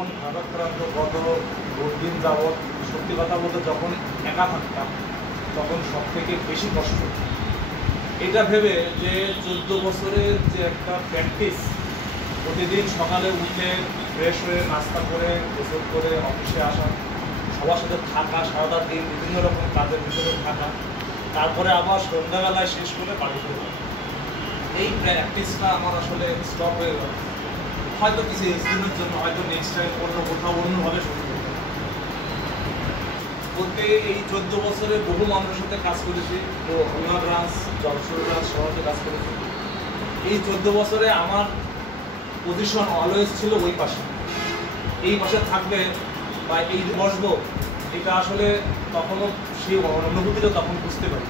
মন ভারাক্রান্ত গত দিন যাবৎ সত্যি কথা বলতে যখন একা থাকতাম তখন সব থেকে বেশি কষ্ট এটা ভেবে যে 14 বছরের যে একটা প্র্যাকটিস, প্রতিদিন সকালে উঠে ফ্রেশ হয়ে নাস্তা করে গোসল করে অফিসে আসা, সবার সাথে থাকা, সারাটা দিন বিভিন্ন রকম কাজের ভিতরে থাকা, তারপরে আবার সন্ধ্যাবেলায় শেষ করে বাড়ি ফিরে এই প্র্যাকটিসটা আমার আসলে স্টপ হয়ে গেল। হয়তো কিছু এক্সপিরিয়েন্সের জন্য, হয়তো নেক্সট টাইম অন্য কোথাও অন্যভাবে শুরু করতে বলতে এই 14 বছরে বহু মানুষের সাথে কাজ করেছি, তো ওনার ব্রাঞ্চ জলসুর ব্রাঞ্চ সবাইতে কাজ করেছি। এই 14 বছরে আমার পজিশন অলওয়েজ ছিল ওই পাশে, এই পাশে থাকবে বা এই বসবো, এটা আসলে তখনও সেই অনুভূতিটা তখন বুঝতে পারি।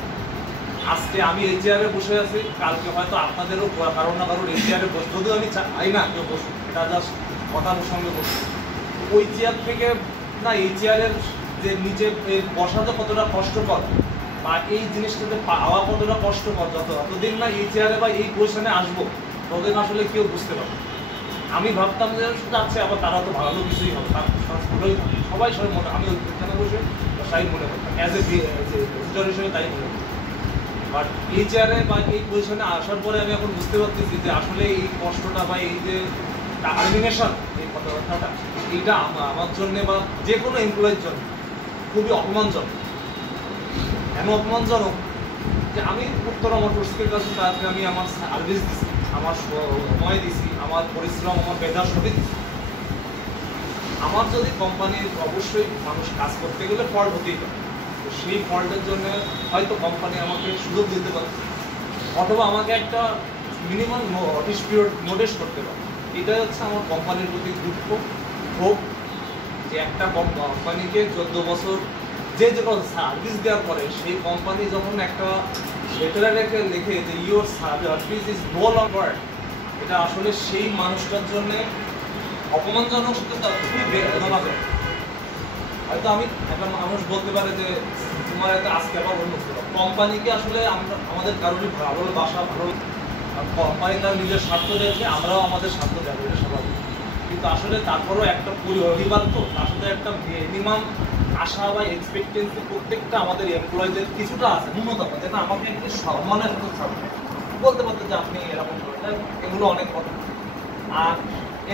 আজকে আমি এই চেয়ারে বসে আছি, কালকে হয়তো আপনাদেরও কারো না কারোর এই চেয়ারে বসে, যদিও আমি চাই না কেউ বসুক, এটা জাস্ট কথার সঙ্গে বসে ওই চেয়ার থেকে না এই চেয়ারের যে নিচে বসাতে কতটা কষ্টকর বা এই জিনিসটাতে পাওয়া কতটা কষ্টকর, যতদিন না এই চেয়ারে বা এই পজিশনে আসবো ততদিন আসলে কেউ বুঝতে পারবে। আমি ভাবতাম যে যাচ্ছে, আবার তারা তো ভালো কিছুই হবে, তার ভালোই সবাই সবাই মনে, আমি ওইখানে বসে তাই মনে করতাম অ্যাজ এ ভিজিটর হিসেবে, তাই মনে করতাম। বাট এই চেয়ারে বা এই পজিশনে আসার পরে আমি এখন বুঝতে পারতেছি যে আসলে এই কষ্টটা বা এই যে টার্মিনেশন, এই কথাটা এইটা আমার জন্য বা যে কোনো এমপ্লয়ের জন্য খুবই অপমানজনক। কেন অপমানজনক? যে আমি উত্তরা মোটরসের কাছে তাকে আমি আমার সার্ভিস দিছি, আমার সময় দিছি, আমার পরিশ্রম, আমার মেধা সবই দিছি। আমার যদি কোম্পানির, অবশ্যই মানুষ কাজ করতে গেলে ফল্ট হতেই পারে, তো সেই ফল্টের জন্য হয়তো কোম্পানি আমাকে সুযোগ দিতে পারে, অথবা আমাকে একটা মিনিমাম নোটিশ পিরিয়ড নোটিশ করতে পারে। এটাই হচ্ছে আমার কোম্পানির প্রতি দুঃখ, ক্ষোভ, যে একটা কোম্পানিকে 14 বছর যে কোনো সার্ভিস দেওয়ার পরে সেই কোম্পানি যখন একটা লেটারে লেখে যে your service is no longer, এটা আসলে সেই মানুষটার জন্য অপমানজনক, সাথে তার খুবই বেদনাজনক। হয়তো আমি একটা মানুষ বলতে পারে যে তোমার এত আজকে আবার অন্য কোম্পানিকে আসলে আমরা আমাদের কারোরই ভালোবাসা, ভালো কোম্পানি তার নিজের স্বার্থ রয়েছে, আমরাও আমাদের স্বার্থ দেবো, এটা স্বাভাবিক। কিন্তু আসলে তারপরেও একটা পরিবার তো, তার সাথে একটা মিনিমাম আশা বা এক্সপেক্টেন্সি প্রত্যেকটা আমাদের এমপ্লয়ীদের কিছুটা আছে, ন্যূনতম, যেটা আমাকে একটু সম্মানের সাথে থাকবে বলতে পারতে যে আপনি এরকম করেন, এগুলো অনেক কথা। আর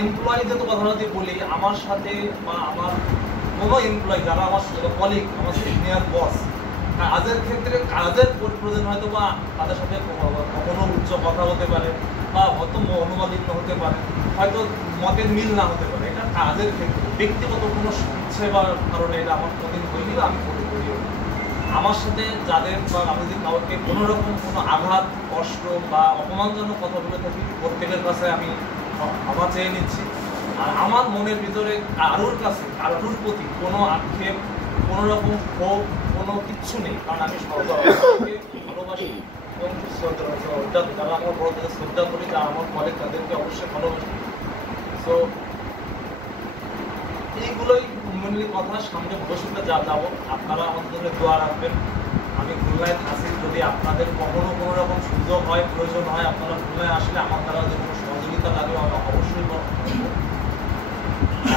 এমপ্লয়ী যত কথাটা দিয়ে বলি, আমার সাথে বা আমার কোনো এমপ্লয়ি যারা আমার কলিগ, আমার সিনিয়র বস, কাজের ক্ষেত্রে কাজের প্রয়োজন হয়তো বা তাদের সাথে কখনো উচ্চ কথা হতে পারে বা হয়তো অনুমালিন্য হতে পারে, হয়তো মতের মিল না হতে পারে, এটা কাজের ক্ষেত্রে। ব্যক্তিগত কোনো ইচ্ছে বা কারণে এটা আমার কোনোদিন হয়নি বা আমি করি আমার সাথে যাদের, বা আমি যদি কাউকে কোনো রকম কোনো আঘাত, কষ্ট বা অপমানজনক কথা বলে থাকি, প্রত্যেকের কাছে আমি ক্ষমা চেয়ে নিচ্ছি। আর আমার মনের ভিতরে কারোর কাছে, কারোর প্রতি কোনো আক্ষেপ, কোনো রকম ক্ষোভ, কোনো কিচ্ছু নেই, কারণ আমি সবাইকে ভালোবাসি এবং শ্রদ্ধা, যারা আমার বড়দের শ্রদ্ধা করি, যারা আমার কলেজ, তাদেরকে অবশ্যই ভালোবাসি। সো এইগুলোই মেনলি কথা। সামনে ভবিষ্যতে যাবো, আপনারা আমাদের জন্য দোয়া রাখবেন। আমি খুলনায় থাকি, যদি আপনাদের কখনো কোনো রকম সুযোগ হয়, প্রয়োজন হয়, আপনারা খুলনায় আসলে আমার দ্বারা যদি কোনো সহযোগিতা লাগে অবশ্যই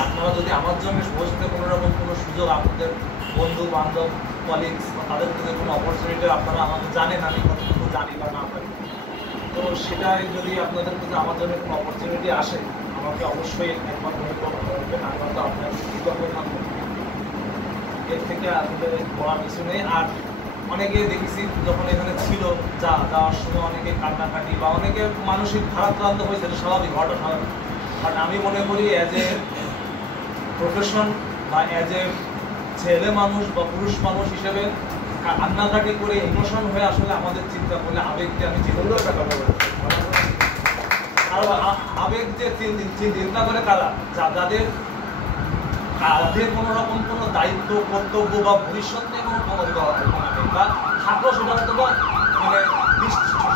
আপনারা যদি আমার জন্য ভবিষ্যতে কোনো রকম কোনো সুযোগ, আপনাদের বন্ধু বান্ধব, কলিগস বা তাদের যদি কোনো অপরচুনিটি আপনারা আমাকে জানেন, আমি কতটুকু জানি বা না পারি, তো সেটাই যদি আপনাদের প্রতি আমার জন্য কোনো অপরচুনিটি আসে, আমাকে অবশ্যই একবার মনে করবেন, আমরা তো আপনার কৃতজ্ঞ থাকবো। এর থেকে আসলে বলার কিছু নেই। আর অনেকে দেখেছি যখন এখানে ছিল, যাওয়ার সময় অনেকে কান্নাকাটি বা অনেকে মানসিক ভারাক্রান্ত হয়েছে, এটা স্বাভাবিক, হওয়াটা স্বাভাবিক। বাট আমি মনে করি অ্যাজ এ প্রফেশন বা অ্যাজ এ ছেলে মানুষ বা পুরুষ মানুষ হিসেবে কান্নাকাটি করে ইমোশন হয়ে আসলে আমাদের চিন্তা করলে আবেগকে আমি আবেগ যে চিন্তা করে কারা, যাদের কাঁধে কোনো রকম কোনো দায়িত্ব, কর্তব্য বা ভবিষ্যৎ নিয়ে কোনো বা থাকলেও সেটা হয়তো বা মানে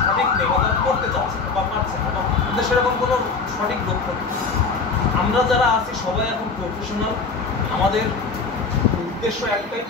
সঠিক নেই বা তারা করতে চাচ্ছে বা পারছে না, বা সেরকম কোনো সঠিক লক্ষ্য নেই। আমরা যারা আছি সবাই এখন প্রফেশনাল, আমাদের উদ্দেশ্য একটাই।